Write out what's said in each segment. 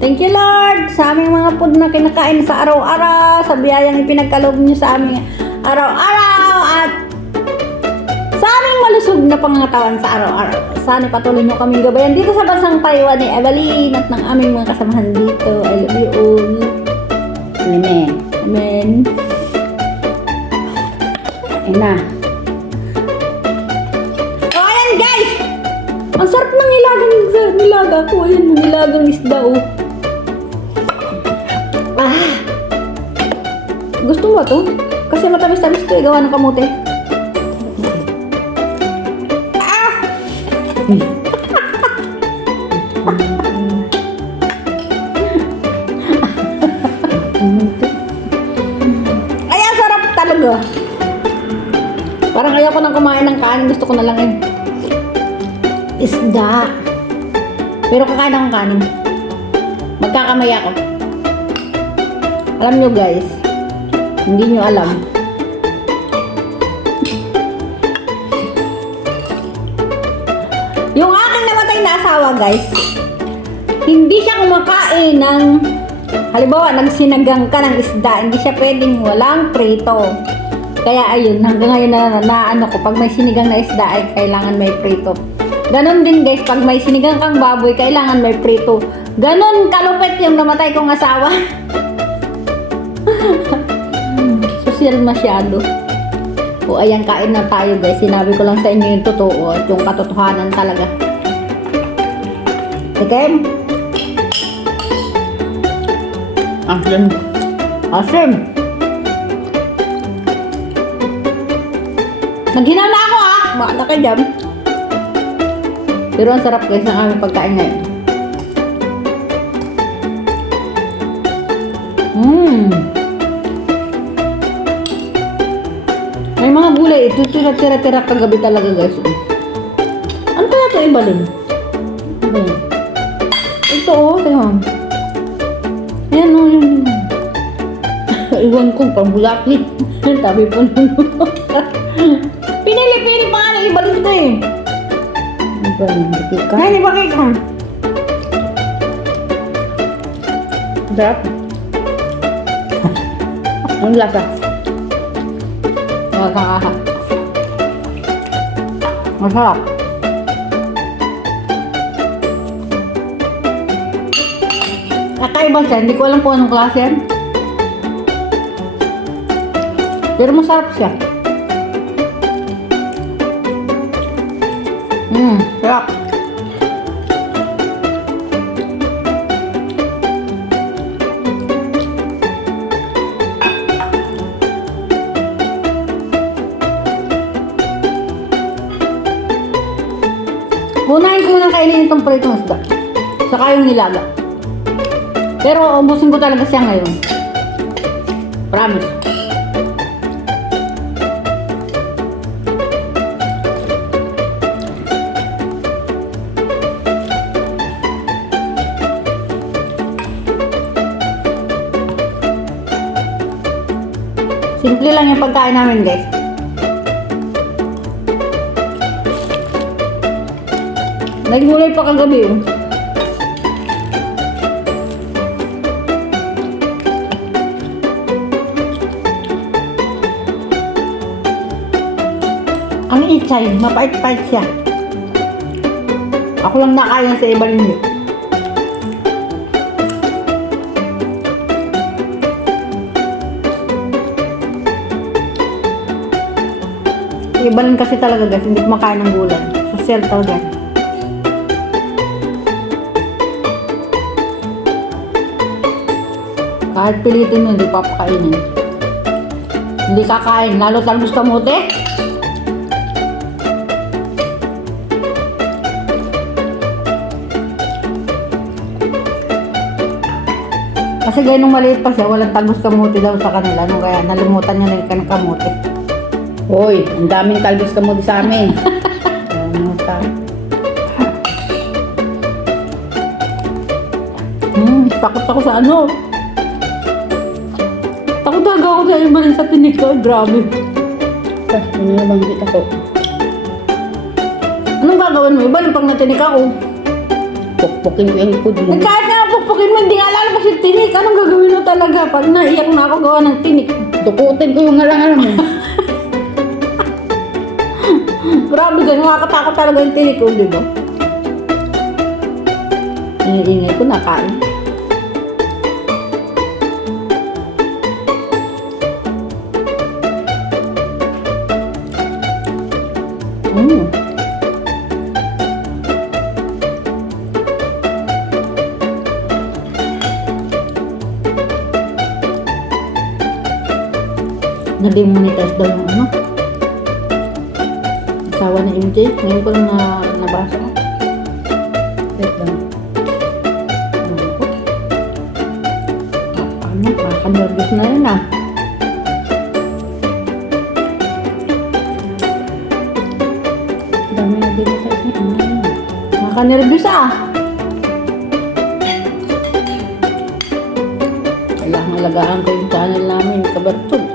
Thank you, Lord, sa aming mga food na kinakain sa araw-araw, sa biyayang ipinagkaloob niyo sa aming araw-araw, at sa aming malusog na pangangatawan sa araw-araw. Sana patuloy niyo kaming gabayan dito sa bansang Taiwan ni Evelyn at ng aming mga kasamahan dito. I love you all. Amen. Amen. Ayun na. Oh, ayan guys! Ang sarap ng nilaga ko. Ayan, nilagang isda, oh. Gusto mo to? Kasi matamis-tamis to, gawa ng kamote. Ay, ang sarap talaga. Parang ayaw ko nang kumain ng kanin. Gusto ko na lang yung isda. Pero kakain akong kanin. Magkakamay ako. Alam nyo guys, hindi nyo alam. Yung aking namatay na asawa guys, hindi siya kumakain ng, halimbawa nagsinagang ka ng isda, hindi siya pwedeng walang prito. Kaya ayun, hanggang ngayon na ano ko, pag may sinigang na isda ay kailangan may prito. Ganon din guys, pag may sinigang kang baboy, kailangan may prito. Ganon kalupit yung namatay kong asawa. Social masyado. O ayan, kain na tayo guys. Sinabi ko lang sa inyo yung totoo at yung katotohanan talaga. Tikim. Asim. Asim. Naghina na ako ha. Maala ka dyan. Pero ang sarap guys ng aming pagkain ngayon. May mga gulay. Ito tira-tira kagabi talaga guys. Ano kaya ito ibalin? Ito oh. Tingnan. Ayan oh. Iwan ko pambulakli. Tabi po nung. Pinili-pili pa nga na ibalin ito eh. Ay, di ba kayo ka? Sarap. Ang lasa. Nakakaha. Masarap. Kakaiba siya. Hindi ko alam kung anong klase yan. Pero masarap siya. Sarap. Unahin ko muna kainin itong pritong isda. Saka yung nilaga. Pero ubusin ko talaga siya ngayon. Promise. Simple lang yung pagkain namin guys. Nagulay pa kagabi yun. Ang itsay, mapait-pait siya. Ako lang nakain sa iba rin. Iba rin kasi talaga guys, hindi kumakain ng gulay. Social talaga. Kahit pilitin mo, hindi papakainin. Hindi kakain, lalo talbos kamote. Kasi gaya nung maliit pa siya, walang talbos kamote daw sa kanila. No? Kaya nalimutan niya na yung kamote. Hoy, ang daming talbos ka mo di sa amin. Takot ako sa ano. Takot ako sa iba rin sa tinik ko. Grabe. Ano na banggit ako? Anong gagawin mo? Iba rin pag natinik ako. Pukpukin ko yung likod mo. Kahit nga pukpukin Suntukin mo, hindi nga lalabas yung tinik. Anong gagawin mo talaga pag naiyak na ako gawa ng tinik? Dukutin ko yung alang-alang mo. Grabe ka, nakakatakot talaga yung tinik ko, di ba? Ingay-ingay ko, nakain. Na-demonetize daw yung ano. Asawa ni MJ. Ngayon ko lang nabasa ko. Wait lang. Ano? Nakaka-nervous na yun ah. Dami na din ito. Nakaka-nervous ah. Kailangan alagaan ko yung channel namin, Kabartod.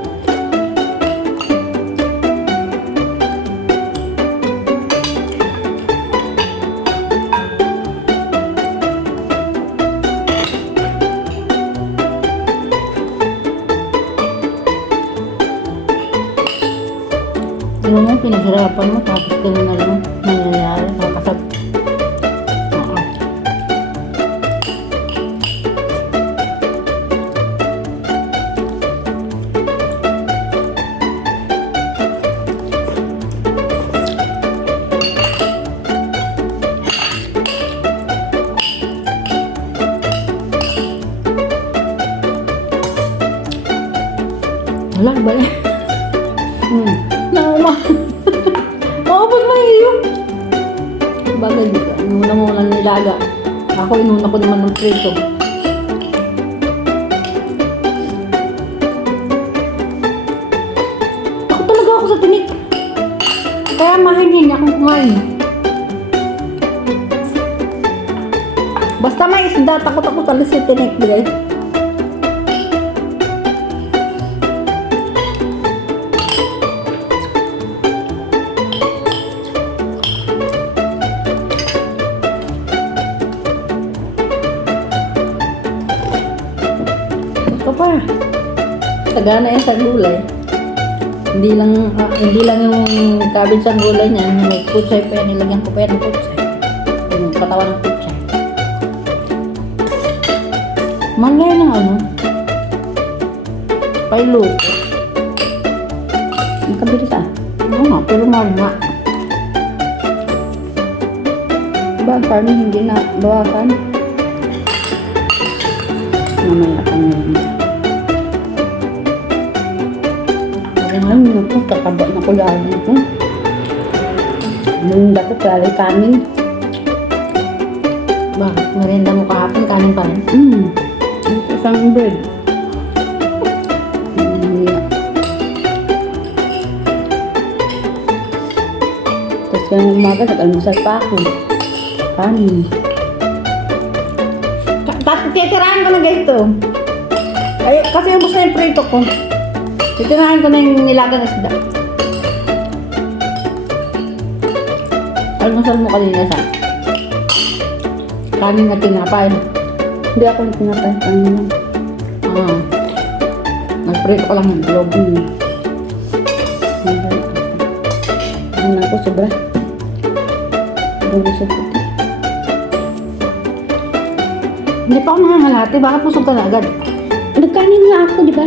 Ano mo, pinaghirapan mo, tapos gano'n na lang nangyayari, nakakasab. Oo. Wala ba eh? Nauma. Maubos mo iyo. Bagay dito. Inuna mo lang nilaga. Ako inuna ko naman ng prito. Ako talaga ako sa tinik. Kaya mahinhin akong kumain. Basta may isda, takot ako talaga sa tinik, guys. Ito pa. Sagana yan sa gulay. Hindi lang yung cabbage sa gulay niya. May kutsay pa yan. Nilagyan ko pa yan ng kutsay. Yung katawan ng kutsay. Mahal ngayon ng ano? Pailuto. Ang kabilis ah. Oo nga, pero mahal nga. Diba ang farming hindi na bawasan? Mamaya ka ngayon. Alam mo po, kakaba na ko yan ito. Yung dapat lalay kanin. Bakit? Merienda mo kahapon, kanin pa rin? Isang bread. Tapos yung umaga, nag-almusal pa ako. Kanin. Titirahan ko na guys to. Ay, kasi ubos na yung prito ko. Titirahan ko na yung nilagang isda. Almusal mo kanina sa kanin na tinapay. Hindi ako yung pinapay. Kanin. Nagprito ko lang yung globe. Ano ako, sobra. Sobra sa puti. Hindi pa ako nangangalati. Bakit pusog ka na agad? Nagkanin nga ako, di ba?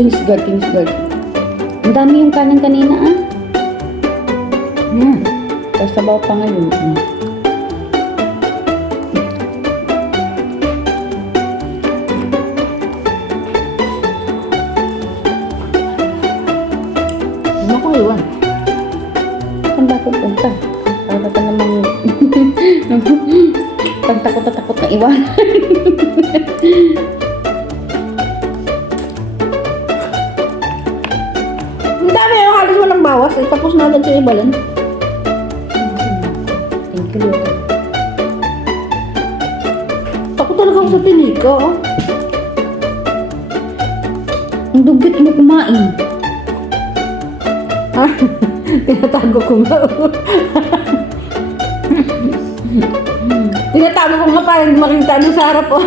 Kingsguard. Ang dami yung kanin kanina, ah. Tapos sabaw pa ngayon. Ano ko iwan? Saan ba ako punta? Para ka namang pagtakot na iwan. Ang dami yung halos walang bawas. Eh, tapos na agad sa ibalan. Thank you, Lord. Takot talaga ako sa tinika. Oh. Ang dugit mo kumain. Tinatago ko nga. Tinatago ko nga parang hindi makita doon sa harap oh.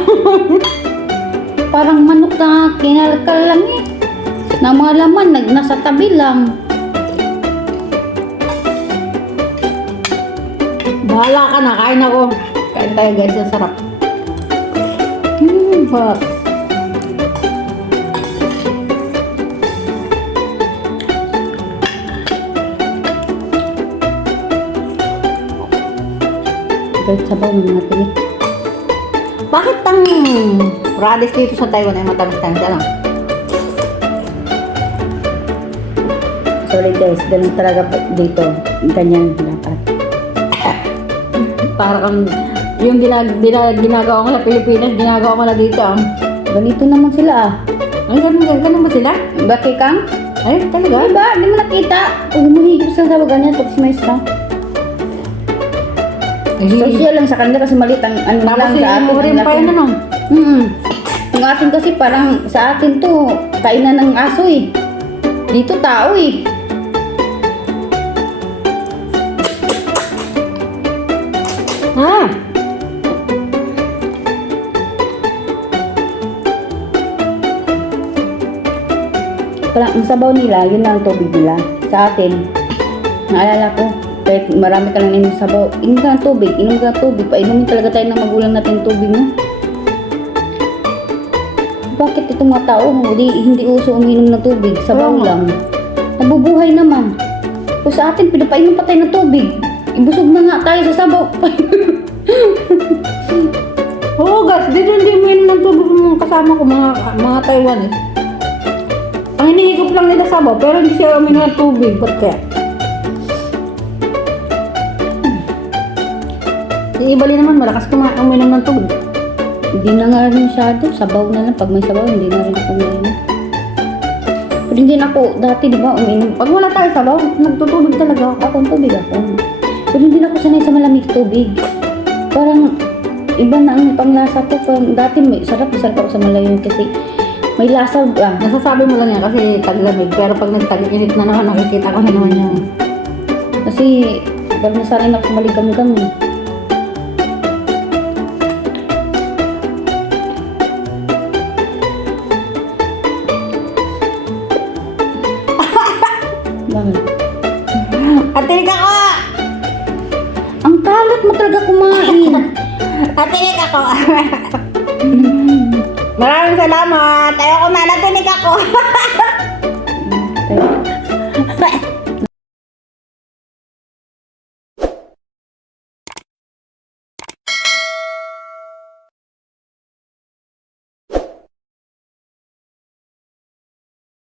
Parang manok na kinalkal lang eh. Na mga laman, nasa tabi lang. Bahala ka na, kain ako. Kain tayo guys, ang sarap. Sarap. Kahit sabaw ng mga tinik. Bakit ang radish dito sa Taiwan ay matamis-tamis? Ano? Sorry guys, ganun talaga po dito. Ganyan dapat. Parang yung ginagawa ko sa Pilipinas, ginagawa ko na dito. Ah. Ganito naman sila ah. Ay, ganun ba sila? Bakit kang? Ay, talaga? Diba? Hindi mo nakita. Huwag mo higip sa sabaw ganyan. Tapos may isa. Social lang sa kanila kasi maliit ang ano lang sa atin. Rin pa yun, ano? Yung atin kasi parang sa atin to, kainan ng aso eh. Dito tao eh. Ha? Parang ang sabaw nila, yun lang ang tubig nila. Sa atin, naalala ko, kahit marami ka lang inom sabaw, inom ka ng tubig, inom ka ng tubig, painumin talaga tayo ng magulang natin yung tubig, no? Bakit itong mga tao, hindi uso uminom ng tubig, sabaw Oo. lang. Nabubuhay naman. O sa atin, pinapainom pa tayo ng tubig. Ibusog na nga tayo sa sabaw. Oo, guys. Dito hindi mo yun ng tubig ng mga kasama ko, mga Taiwanese. Ang hinihigop lang nila sabaw, pero hindi siya uminom ng tubig. Ba't kaya? Si Ibali naman, malakas uminom ng tubig. Hindi na nga rin masyado, sabaw na lang. Pag may sabaw, hindi na rin ako uminom. Pero hindi na ako, dati di ba, uminom. Pag wala tayo sabaw, nagtutubig talaga ako. Ako ang tubig ako. Pero hindi na ako sanay sa malamig tubig. Parang iba na ang panglasa ko. Parang dati sarap ako sa malamig kasi may lasa ba. Nasasabi mo lang yan kasi taglamig. Pero pag nagtag-init na naman, nakikita ko na naman yung... Kasi parang nasanay na ako maligam-gam eh. Bakit? Atinik ako! Ang kalat mo talaga kumain. Atinik ako! Maraming salamat! Ayoko na, natinik ako! Tayo.